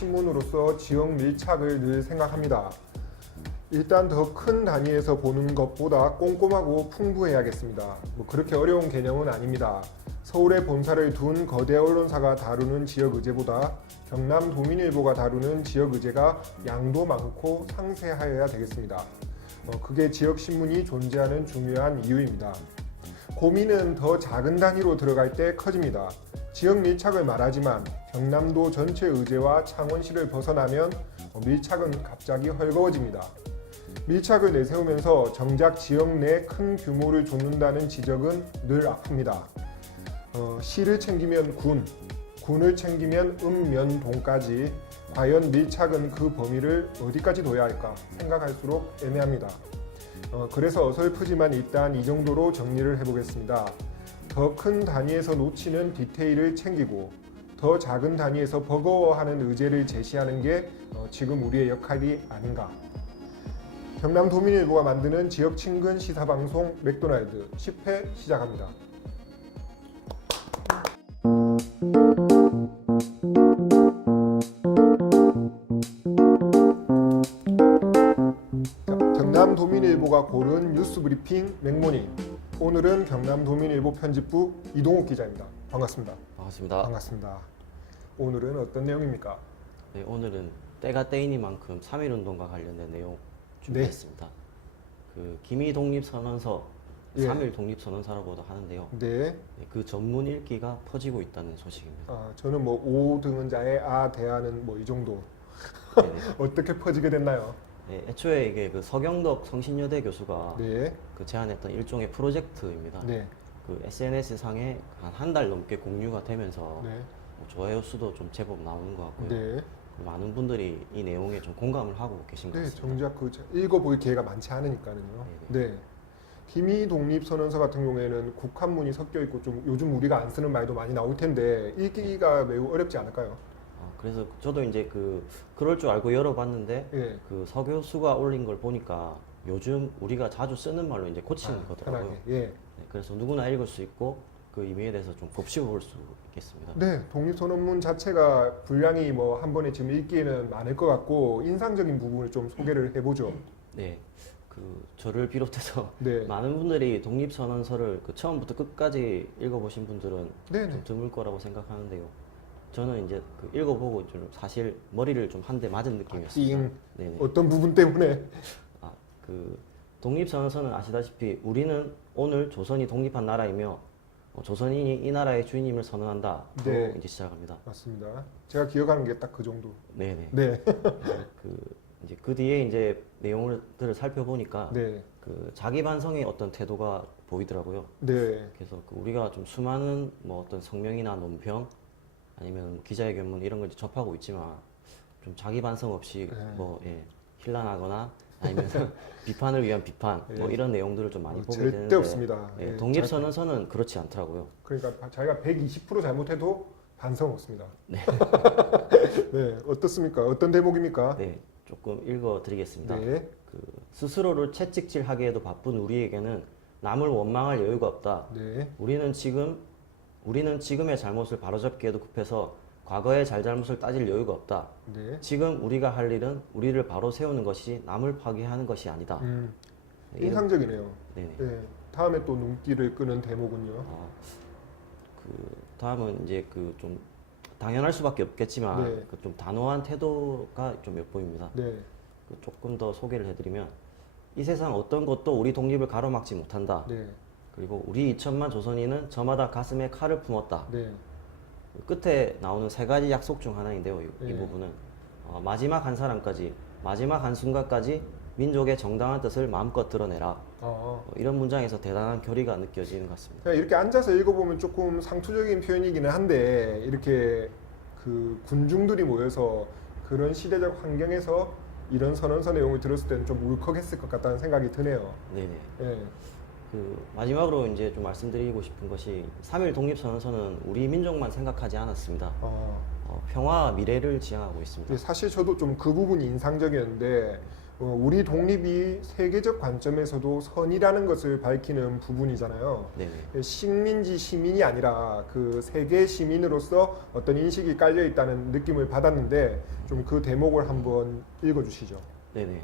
신문으로서 지역 밀착을 늘 생각합니다. 일단 더 큰 단위에서 보는 것보다 꼼꼼하고 풍부해야겠습니다. 그렇게 어려운 개념은 아닙니다. 서울에 본사를 둔 거대 언론사가 다루는 지역 의제보다 경남 도민일보가 다루는 지역 의제가 양도 많고 상세하여야 되겠습니다. 그게 지역 신문이 존재하는 중요한 이유입니다. 고민은 더 작은 단위로 들어갈 때 커집니다. 지역 밀착을 말하지만 경남도 전체 의제와 창원시를 벗어나면 밀착은 갑자기 헐거워집니다. 밀착을 내세우면서 정작 지역 내 큰 규모를 좇는다는 지적은 늘 아픕니다. 시를 챙기면 군, 군을 챙기면 면, 동까지 과연 밀착은 그 범위를 어디까지 둬야 할까 생각할수록 애매합니다. 그래서 어설프지만 일단 이 정도로 정리를 해보겠습니다. 더 큰 단위에서 놓치는 디테일을 챙기고 더 작은 단위에서 버거워하는 의제를 제시하는 게 지금 우리의 역할이 아닌가. 경남 도민일보가 만드는 지역 친근 시사방송 맥도날드 10회 시작합니다. 경남 도민일보가 고른 뉴스 브리핑 맥모닝. 오늘은 경남 도민일보 편집부 이동욱 기자입니다. 반갑습니다. 반갑습니다. 반갑습니다. 오늘은 어떤 내용입니까? 네, 오늘은 때가 때이니만큼 3.1운동과 관련된 내용 준비했습니다. 그 기미 독립선언서, 예. 3.1 독립선언서라고도 하는데요. 네. 네, 그 전문 읽기가 퍼지고 있다는 소식입니다. 저는 뭐 오등은자의 대하는 이 정도. 네네. 어떻게 퍼지게 됐나요? 네, 애초에 이게 그 서경덕 성신여대 교수가 네. 그 제안했던 일종의 프로젝트입니다. 네. 그 SNS 상에 한 달 넘게 공유가 되면서 네. 좋아요 수도 좀 제법 나오는 것 같고요. 네. 많은 분들이 이 내용에 좀 공감을 하고 계신 것 네, 같습니다. 정작 읽어볼 기회가 많지 않으니까요. 네. 기미 독립선언서 같은 경우에는 국한문이 섞여 있고 좀 요즘 우리가 안 쓰는 말도 많이 나올 텐데 읽기가 매우 어렵지 않을까요? 그래서 저도 이제 그럴 줄 알고 열어봤는데 예. 그 서 교수가 올린 걸 보니까 요즘 우리가 자주 쓰는 말로 이제 고치는 거더라고요. 편하게. 예. 네, 그래서 누구나 읽을 수 있고 그 의미에 대해서 좀 곱씹어 볼 수 있겠습니다. 네, 독립선언문 자체가 분량이 한 번에 지금 읽기에는 많을 것 같고 인상적인 부분을 좀 소개를 해보죠. 네, 그 저를 비롯해서 네. 많은 분들이 독립선언서를 그 처음부터 끝까지 읽어보신 분들은 네네. 좀 드물 거라고 생각하는데요. 저는 이제 그 읽어보고 좀 사실 머리를 좀 한 대 맞은 느낌이었습니다. 띵. 네네. 어떤 부분 때문에? 그 독립선언서는 아시다시피 우리는 오늘 조선이 독립한 나라이며 조선인이 이 나라의 주인임을 선언한다. 네. 이제 시작합니다. 맞습니다. 제가 기억하는 게 딱 그 정도. 네네. 네. 그 뒤에 이제 내용들을 살펴보니까 네. 그 자기 반성의 어떤 태도가 보이더라고요. 네. 그래서 우리가 좀 수많은 어떤 성명이나 논평 아니면 기자회견문 이런 걸 이제 접하고 있지만 좀 자기 반성 없이 네. 힐난하거나 아니면 비판을 위한 비판 예. 이런 내용들을 좀 많이 보게 절대 되는데 없습니다. 예, 독립선언서는 그렇지 않더라고요. 그러니까 자기가 120% 잘못해도 반성 없습니다. 네. 네, 어떻습니까? 어떤 대목입니까? 네, 조금 읽어드리겠습니다. 네. 그 스스로를 채찍질하기에도 바쁜 우리에게는 남을 원망할 여유가 없다. 네. 우리는 지금의 잘못을 바로잡기에도 급해서 과거의 잘잘못을 따질 여유가 없다. 네. 지금 우리가 할 일은 우리를 바로 세우는 것이 남을 파괴하는 것이 아니다. 네, 인상적이네요. 네네. 네. 다음에 또 눈길을 끄는 대목은요. 그 다음은 이제 그 좀 당연할 수밖에 없겠지만 네. 그 좀 단호한 태도가 좀 엿보입니다. 네. 그 조금 더 소개를 해드리면 이 세상 어떤 것도 우리 독립을 가로막지 못한다. 네. 그리고 우리 2천만 조선인은 저마다 가슴에 칼을 품었다. 네. 끝에 나오는 세 가지 약속 중 하나인데요. 이 네. 부분은 마지막 한 사람까지, 마지막 한 순간까지 민족의 정당한 뜻을 마음껏 드러내라. 이런 문장에서 대단한 결의가 느껴지는 것 같습니다. 그냥 이렇게 앉아서 읽어보면 조금 상투적인 표현이기는 한데 이렇게 그 군중들이 모여서 그런 시대적 환경에서 이런 선언서 내용을 들었을 때는 좀 울컥했을 것 같다는 생각이 드네요. 네네. 네. 그 마지막으로 이제 좀 말씀드리고 싶은 것이 3.1 독립선언서는 우리 민족만 생각하지 않았습니다. 평화와 미래를 지향하고 있습니다. 사실 저도 좀 그 부분이 인상적이었는데 우리 독립이 세계적 관점에서도 선이라는 것을 밝히는 부분이잖아요. 네네. 식민지 시민이 아니라 그 세계 시민으로서 어떤 인식이 깔려 있다는 느낌을 받았는데 좀 그 대목을 한번 읽어주시죠. 네네.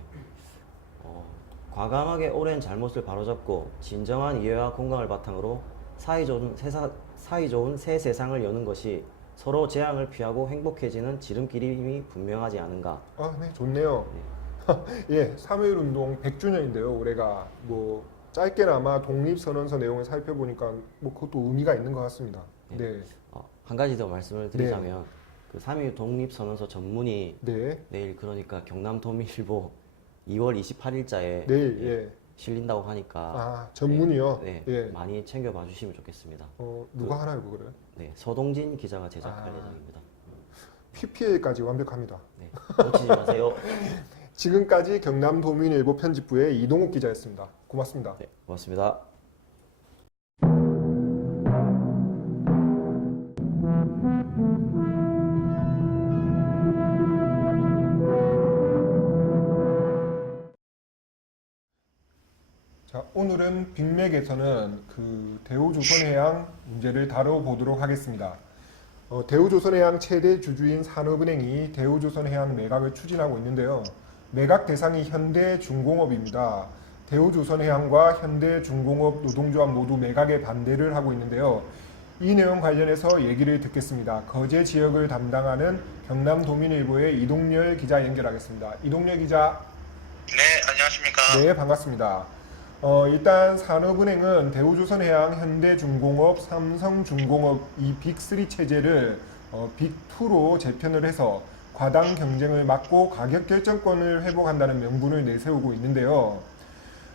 과감하게 오랜 잘못을 바로잡고 진정한 이해와 공감을 바탕으로 사이좋은 새 세상을 여는 것이 서로 재앙을 피하고 행복해지는 지름길임이 분명하지 않은가. 아, 네, 좋네요. 예, 3.1 운동 100주년인데요. 올해가 뭐 짧게나마 독립선언서 내용을 살펴보니까 뭐 그것도 의미가 있는 것 같습니다. 네, 한 가지 더 말씀을 드리자면 그 3.1 독립선언서 전문이 네, 내일 그러니까 경남도민일보 2월 28일자에 내일 예. 실린다고 하니까 아, 전문이요? 네, 예. 많이 챙겨봐 주시면 좋겠습니다. 누가 하나요, 그거를? 네, 서동진 기자가 제작할 예정입니다. PPL까지 완벽합니다. 네, 놓치지 마세요. 지금까지 경남도민일보 편집부의 이동욱 기자였습니다. 고맙습니다. 네, 고맙습니다. 자, 오늘은 빅맥에서는 그 대우조선해양 문제를 다뤄보도록 하겠습니다. 대우조선해양 최대 주주인 산업은행이 대우조선해양 매각을 추진하고 있는데요. 매각 대상이 현대중공업입니다. 대우조선해양과 현대중공업 노동조합 모두 매각에 반대를 하고 있는데요. 이 내용 관련해서 얘기를 듣겠습니다. 거제 지역을 담당하는 경남도민일보의 이동열 기자 연결하겠습니다. 이동열 기자. 네, 안녕하십니까. 네, 반갑습니다. 일단 산업은행은 대우조선해양, 현대중공업, 삼성중공업 이 빅3 체제를 빅2로 재편을 해서 과당 경쟁을 막고 가격 결정권을 회복한다는 명분을 내세우고 있는데요.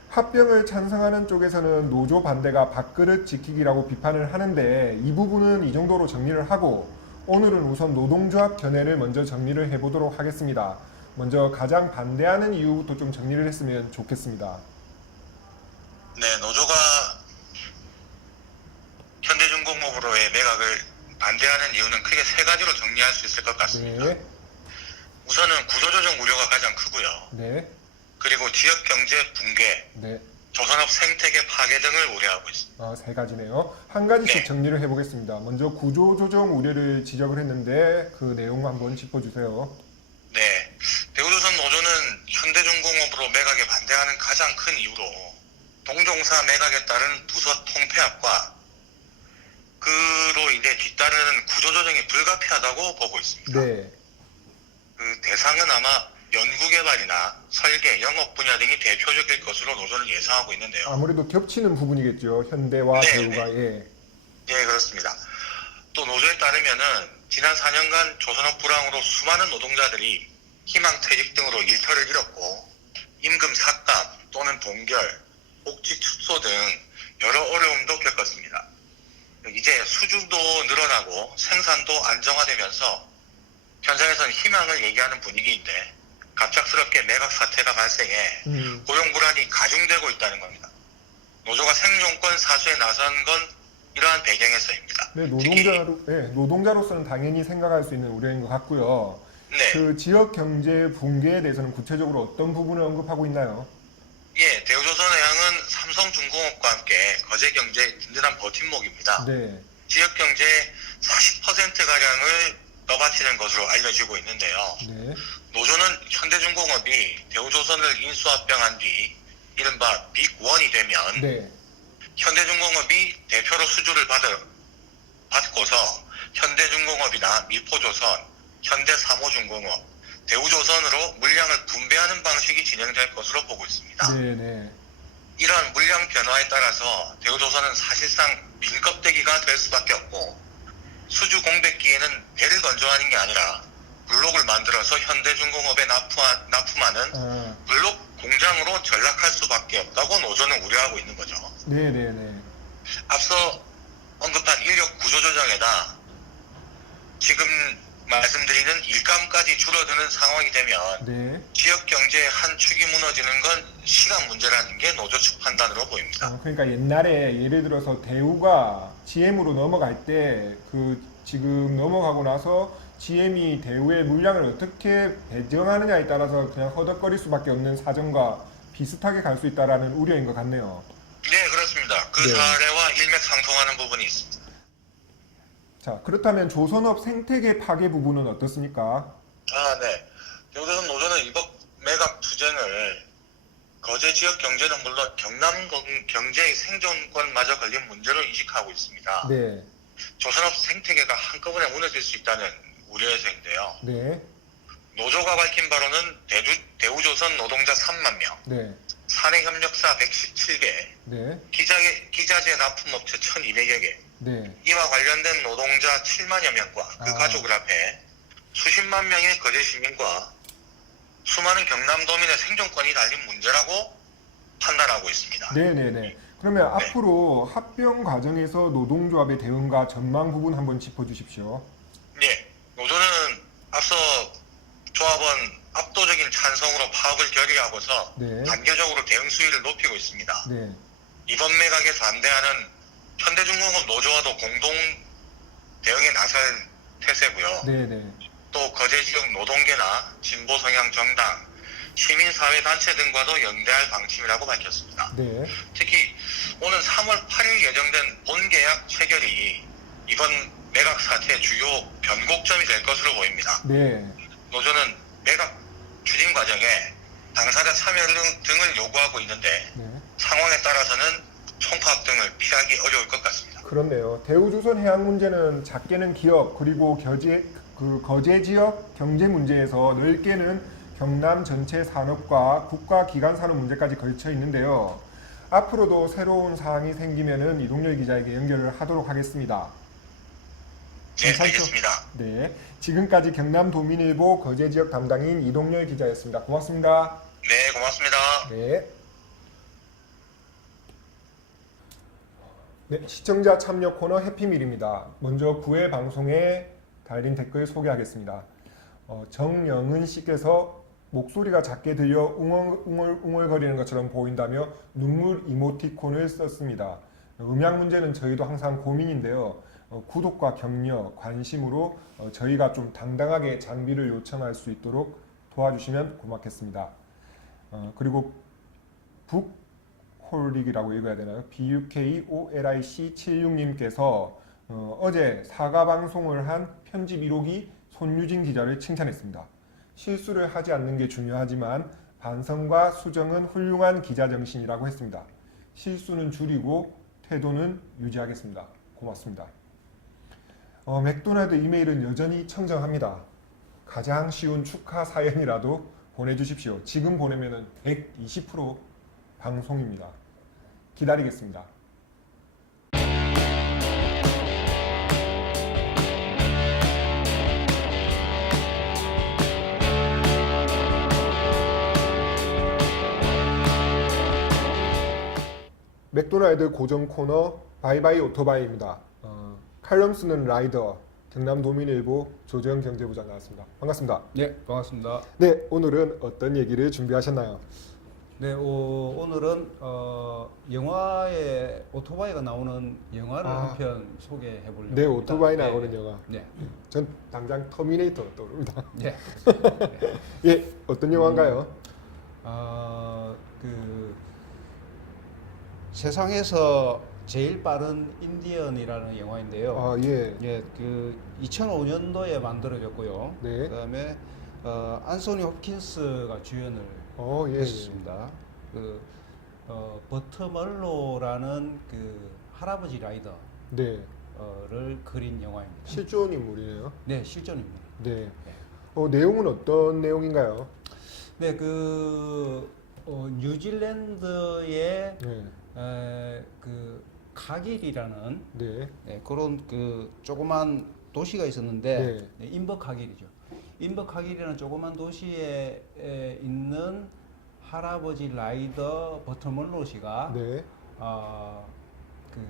합병을 찬성하는 쪽에서는 노조 반대가 밥그릇 지키기라고 비판을 하는데 이 부분은 이 정도로 정리를 하고 오늘은 우선 노동조합 견해를 먼저 정리를 해보도록 하겠습니다. 먼저 가장 반대하는 이유부터 좀 정리를 했으면 좋겠습니다. 네, 노조가 현대중공업으로의 매각을 반대하는 이유는 크게 세 가지로 정리할 수 있을 것 같습니다. 네, 우선은 구조조정 우려가 가장 크고요. 네, 그리고 지역경제 붕괴, 네. 조선업 생태계 파괴 등을 우려하고 있습니다. 세 가지네요. 한 가지씩 네. 정리를 해보겠습니다. 먼저 구조조정 우려를 지적을 했는데 그 내용 한번 짚어주세요. 네, 대우조선 노조는 현대중공업으로 매각에 반대하는 가장 큰 이유로 동종사 매각에 따른 부서 통폐합과 그로 인해 뒤따르는 구조조정이 불가피하다고 보고 있습니다. 네, 그 대상은 아마 연구개발이나 설계, 영업 분야 등이 대표적일 것으로 노조는 예상하고 있는데요. 아무래도 겹치는 부분이겠죠. 현대와 네, 대우가. 예. 예, 그렇습니다. 또 노조에 따르면은 지난 4년간 조선업 불황으로 수많은 노동자들이 희망퇴직 등으로 일터를 잃었고 임금 삭감 또는 동결, 복지 축소 등 여러 어려움도 겪었습니다. 이제 수주도 늘어나고 생산도 안정화되면서 현장에서는 희망을 얘기하는 분위기인데 갑작스럽게 매각 사태가 발생해 고용 불안이 가중되고 있다는 겁니다. 노조가 생존권 사수에 나선 건 이러한 배경에서입니다. 네, 노동자로서는 당연히 생각할 수 있는 우려인 것 같고요. 네. 그 지역 경제 붕괴에 대해서는 구체적으로 어떤 부분을 언급하고 있나요? 예, 대우조선해양은 삼성중공업과 함께 거제경제의 든든한 버팀목입니다. 네, 지역경제의 40%가량을 떠받치는 것으로 알려지고 있는데요. 네, 노조는 현대중공업이 대우조선을 인수합병한 뒤 이른바 빅1이 되면 네, 현대중공업이 대표로 수주를 받고서 현대중공업이나 미포조선, 현대사모중공업, 대우조선으로 물량을 분배하는 방식이 진행될 것으로 보고 있습니다. 네, 네. 이러한 물량 변화에 따라서 대우조선은 사실상 민껍데기가 될 수밖에 없고 수주 공백기에는 배를 건조하는 게 아니라 블록을 만들어서 현대중공업에 납품하는 블록 공장으로 전락할 수밖에 없다고 노조는 우려하고 있는 거죠. 네, 네, 네. 앞서 언급한 인력 구조조정에다 지금 말씀드리는 일감까지 줄어드는 상황이 되면 네. 지역 경제의 한 축이 무너지는 건 시간 문제라는 게 노조 측 판단으로 보입니다. 그러니까 옛날에 예를 들어서 대우가 GM으로 넘어갈 때 그 지금 넘어가고 나서 GM이 대우의 물량을 어떻게 배정하느냐에 따라서 그냥 허덕거릴 수밖에 없는 사정과 비슷하게 갈 수 있다라는 우려인 것 같네요. 네, 그렇습니다. 그 네. 사례와 일맥상통하는 부분이 있습니다. 자, 그렇다면 조선업 생태계 파괴 부분은 어떻습니까? 네. 여기서 노조는 이번 매각 투쟁을 거제 지역 경제는 물론 경남 경제의 생존권마저 걸린 문제로 인식하고 있습니다. 네, 조선업 생태계가 한꺼번에 무너질 수 있다는 우려에서인데요. 네, 노조가 밝힌 바로는 대우조선 노동자 3만 명, 네, 사내협력사 117개, 네, 기자재 납품업체 1,200여 개, 네, 이와 관련된 노동자 7만여 명과 그 가족을 앞에 수십만 명의 거제 시민과 수많은 경남도민의 생존권이 달린 문제라고 판단하고 있습니다. 네, 네, 네. 그러면 앞으로 합병 과정에서 노동조합의 대응과 전망 부분 한번 짚어주십시오. 네, 노조는 앞서 조합은 압도적인 찬성으로 파업을 결의하고서 네, 단계적으로 대응 수위를 높이고 있습니다. 네, 이번 매각에 반대하는 현대중공업 노조와도 공동 대응에 나설 태세고요. 네, 네, 또 거제 지역 노동계나 진보 성향 정당, 시민사회단체 등과도 연대할 방침이라고 밝혔습니다. 네, 특히 오는 3월 8일 예정된 본계약 체결이 이번 매각 사태의 주요 변곡점이 될 것으로 보입니다. 네, 노조는 매각 추진 과정에 당사자 참여 등을 요구하고 있는데 네. 상황에 따라서는 총파업 등을 피하기 어려울 것 같습니다. 그렇네요. 대우조선 해양 문제는 작게는 기업 그리고 거제 지역 경제 문제에서 넓게는 경남 전체 산업과 국가 기관 산업 문제까지 걸쳐 있는데요. 앞으로도 새로운 사항이 생기면은 이동열 기자에게 연결을 하도록 하겠습니다. 네, 괜찮죠? 알겠습니다. 네, 지금까지 경남도민일보 거제 지역 담당인 이동열 기자였습니다. 고맙습니다. 네, 고맙습니다. 네. 네, 시청자 참여 코너 해피밀입니다. 먼저 9회 방송에 달린 댓글 소개하겠습니다. 정영은 씨께서 목소리가 작게 들려 웅얼웅얼거리는 것처럼 보인다며 눈물 이모티콘을 썼습니다. 음향 문제는 저희도 항상 고민인데요. 구독과 격려, 관심으로 저희가 좀 당당하게 장비를 요청할 수 있도록 도와주시면 고맙겠습니다. 그리고 북홀릭이라고 읽어야 되나요? BUKOLIC76님께서 어제 사과 방송을 한 편집 1호기 손유진 기자를 칭찬했습니다. 실수를 하지 않는 게 중요하지만 반성과 수정은 훌륭한 기자 정신이라고 했습니다. 실수는 줄이고 태도는 유지하겠습니다. 고맙습니다. 맥도날드 이메일은 여전히 청정합니다. 가장 쉬운 축하 사연이라도 보내주십시오. 지금 보내면 120% 방송입니다. 기다리겠습니다. 맥도날드 고정 코너 바이바이 오토바이입니다. 칼럼 쓰는 라이더 경남도민일보 조정 경제부장 나왔습니다. 반갑습니다. 네, 반갑습니다. 네, 오늘은 어떤 얘기를 준비하셨나요? 네, 오늘은 영화에 오토바이가 나오는 영화를 한 편 소개해 보려고 네, 합니다. 오토바이 나오는 영화. 네, 전 당장 터미네이터 떠오릅니다. 네. 예, 어떤 영화인가요? 그 세상에서 제일 빠른 인디언이라는 영화인데요. 아, 예. 예, 그 2005년도에 만들어졌고요. 네. 그다음에 안소니 홉킨스가 주연을 예. 했습니다. 버트 멀로라는 그 할아버지 라이더를 네. 그린 영화입니다. 실존 인물이네요. 네, 실존입니다. 네. 내용은 어떤 내용인가요? 네, 뉴질랜드의 네. 그 카길이라는 네. 그런 그 조그만 도시가 있었는데 네. 인버카길이죠. 인버카길이라는 조그만 도시에 있는 할아버지 라이더 버터멀로 씨가 네. 그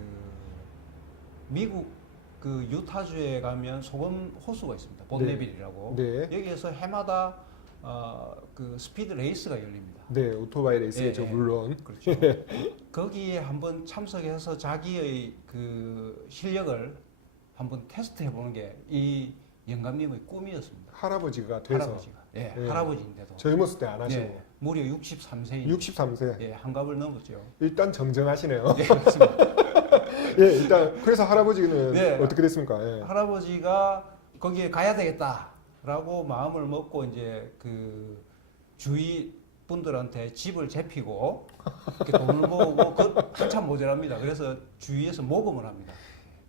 미국 그 유타주에 가면 소금 호수가 있습니다. 본네빌이라고. 네. 여기에서 해마다 그 스피드 레이스가 열립니다. 네, 오토바이 레이스죠, 물론. 그렇죠. 거기에 한번 참석해서 자기의 그 실력을 한번 테스트해 보는 게 이 영감님의 꿈이었습니다. 할아버지가 돼서 할아버지가. 예, 예. 할아버지인데도. 젊었을 때 안 하시고 예, 무려 63세인. 63세. 예, 한갑을 넘었죠. 일단 정정하시네요. 예, 그렇습니다. 예, 일단 그래서 할아버지는 네. 어떻게 됐습니까? 예. 할아버지가 거기에 가야 되겠다라고 마음을 먹고 이제 그 주위 분들한테 집을 재피고 이렇게 돈을 모으고 그 한참 모자랍니다. 그래서 주위에서 모금을 합니다.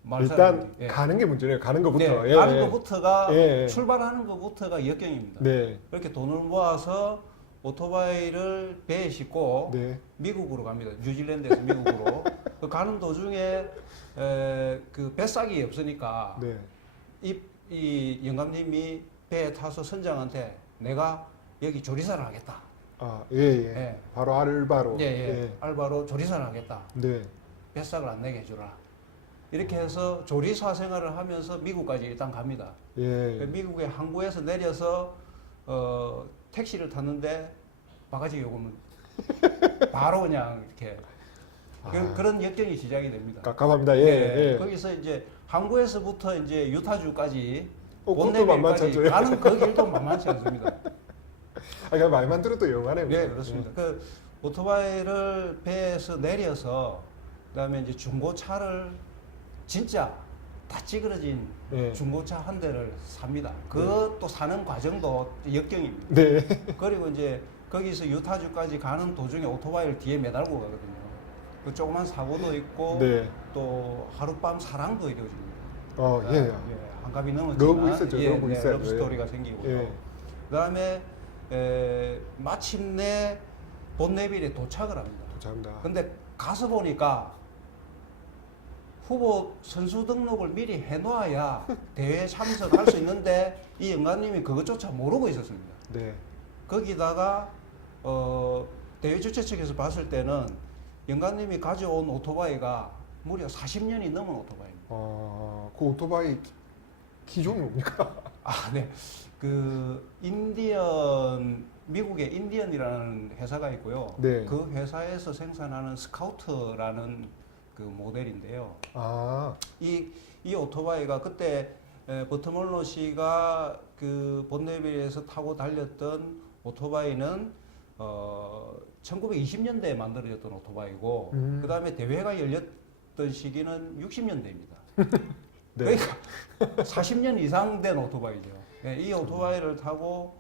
마을 일단 사람들이. 예. 가는 게 문제네요. 가는 것부터. 네, 가는 것부터가 예, 예. 출발하는 것부터가 역경입니다. 네, 그렇게 돈을 모아서 오토바이를 배에 싣고 네, 미국으로 갑니다. 뉴질랜드에서 미국으로. 그 가는 도중에 그 뱃삭이 없으니까 네. 이 영감님이 배에 타서 선장한테 내가 여기 조리사를 하겠다. 아, 예, 예. 예. 바로 알바로. 예, 예. 알바로 조리사를 하겠다. 네. 뱃삭을 안 내게 해주라. 이렇게 해서 조리사 생활을 하면서 미국까지 일단 갑니다. 예. 미국의 항구에서 내려서 택시를 탔는데 바가지 요금은 바로 그냥 이렇게 그런 역경이 시작이 됩니다. 깝깝합니다. 예, 예. 거기서 이제 항구에서부터 이제 유타주까지 그것도 만만치 않죠. 가는 그 길도 만만치 않습니다. 아, 그냥 말만 들어도 영화네요. 네, 그렇습니다. 그 오토바이를 배에서 내려서 그다음에 이제 중고차를 진짜 다 찌그러진 네. 중고차 한 대를 삽니다. 그것도 사는 과정도 역경입니다. 네. 그리고 이제 거기서 유타주까지 가는 도중에 오토바이를 뒤에 매달고 가거든요. 그 조그만 사고도 있고 네. 또 하룻밤 사랑도 이루어집니다. 예. 한갑이 넘었지만 러브 있었죠. 러브 네, 있어요. 러브 스토리가 생기고요. 예. 그다음에 마침내 본네빌에 도착을 합니다. 도착합니다. 근데 가서 보니까 후보 선수 등록을 미리 해놓아야 대회에 참석할 수 있는데 이 영감님이 그것조차 모르고 있었습니다. 네. 거기다가 대회 주최 측에서 봤을 때는 영감님이 가져온 오토바이가 무려 40년이 넘은 오토바이입니다. 그 오토바이 기종이 뭡니까? 아, 네. 그 미국의 인디언이라는 회사가 있고요. 네. 그 회사에서 생산하는 스카우트라는 그 모델인데요. 아, 이 오토바이가 그때 버터멀로 씨가 그 본네빌에서 타고 달렸던 오토바이는 1920년대에 만들어졌던 오토바이고 그 다음에 대회가 열렸던 시기는 60년대입니다. 네. 그러니까 40년 이상 된 오토바이죠. 네, 이 오토바이를 타고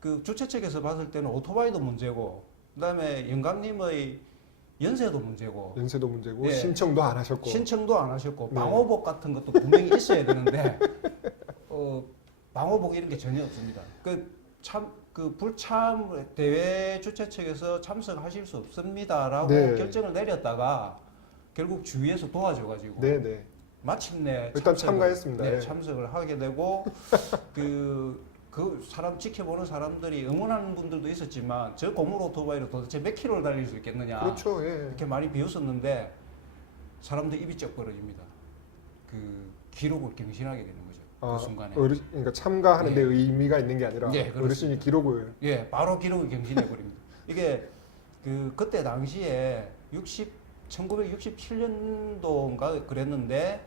그 주최 측에서 봤을 때는 오토바이도 문제고 그다음에 영감님의 연세도 문제고 연세도 문제고 예. 신청도 안 하셨고. 신청도 안 하셨고 네. 방호복 같은 것도 분명히 있어야 되는데 방호복 이런 게 전혀 없습니다. 그 불참 대회 주최 측에서 참석하실 수 없습니다라고 네. 결정을 내렸다가 결국 주위에서 도와줘가지고 네, 네. 마침내 일단 참석을- 참가했습니다. 네, 예. 참석을 하게 되고 그 사람 지켜보는 사람들이 응원하는 분들도 있었지만 저 고물 오토바이로 도대체 몇 킬로를 달릴 수 있겠느냐 그렇죠. 예. 이렇게 많이 비웃었는데 사람들 입이 쩍 벌어집니다. 그 기록을 경신하게 되는 거죠. 그 순간에. 그러니까 참가하는 데 예. 의미가 있는 게 아니라 예, 그렇습니다. 어르신이 기록을. 예, 바로 기록을 경신해 버립니다. 이게 그때 당시에 1967년도인가 그랬는데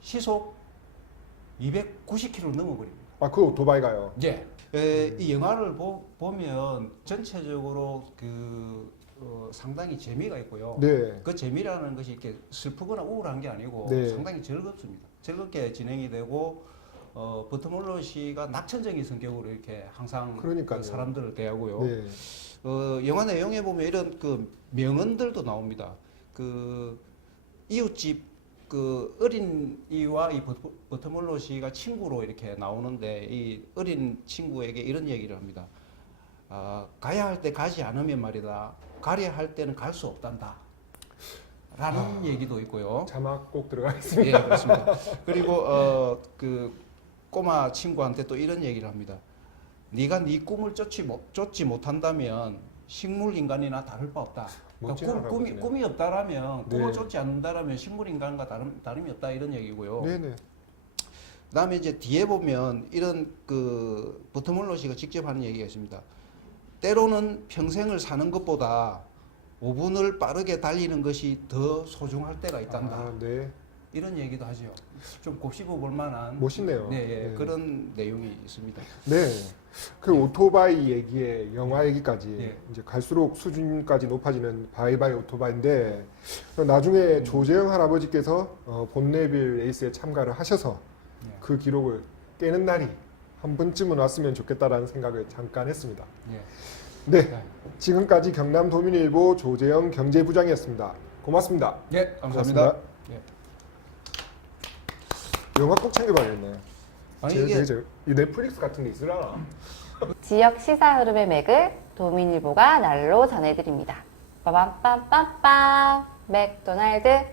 시속 290km 넘어버립니다. 그 오토바이가요. 예. 이 영화를 보면 전체적으로 상당히 재미가 있고요. 네. 그 재미라는 것이 이렇게 슬프거나 우울한 게 아니고 네. 상당히 즐겁습니다. 즐겁게 진행이 되고 버터멀로 씨가 낙천적인 성격으로 이렇게 항상 그러니까요. 그 사람들을 대하고요. 네. 영화 내용에 보면 이런 그 명언들도 나옵니다. 그 이웃집 그 어린이와 이 버터멀로 씨가 친구로 이렇게 나오는데 이 어린 친구에게 이런 얘기를 합니다. 가야 할 때 가지 않으면 말이다. 가려 할 때는 갈 수 없단다. 라는 얘기도 있고요. 자막 꼭 들어가겠습니다. 예, 그렇습니다. 그리고 그 꼬마 친구한테 또 이런 얘기를 합니다. 네가 네 꿈을 쫓지 못한다면 식물 인간이나 다를 바 없다. 멋진 그러니까 할아버지네. 꿈이 없다라면 꿈을 네. 쫓지 않는다라면 식물 인간과 다름이 없다 이런 얘기고요. 네네. 그다음에 이제 뒤에 보면 이런 그 버터멀로 씨가 직접 하는 얘기가 있습니다. 때로는 평생을 사는 것보다 5분을 빠르게 달리는 것이 더 소중할 때가 있단다. 네. 이런 얘기도 하죠. 좀 곱씹어 볼 만한 멋있네요. 네, 예, 네. 그런 내용이 있습니다. 네. 그 오토바이 얘기에 영화 얘기까지 예. 이제 갈수록 수준까지 높아지는 바이바이 오토바이인데 나중에 조재영 할아버지께서 본네빌 레이스에 참가를 하셔서 예. 그 기록을 깨는 날이 한 번쯤은 왔으면 좋겠다라는 생각을 잠깐 했습니다. 예. 네. 네. 지금까지 경남도민일보 조재영 경제부장이었습니다. 고맙습니다. 예, 감사합니다. 예. 영화 꼭 챙겨봐야겠네. 아니 이게 이 넷플릭스 같은 게 있으려나? 지역 시사 흐름의 맥을 도민일보가 날로 전해드립니다. 빠밤빰빰빰 맥도날드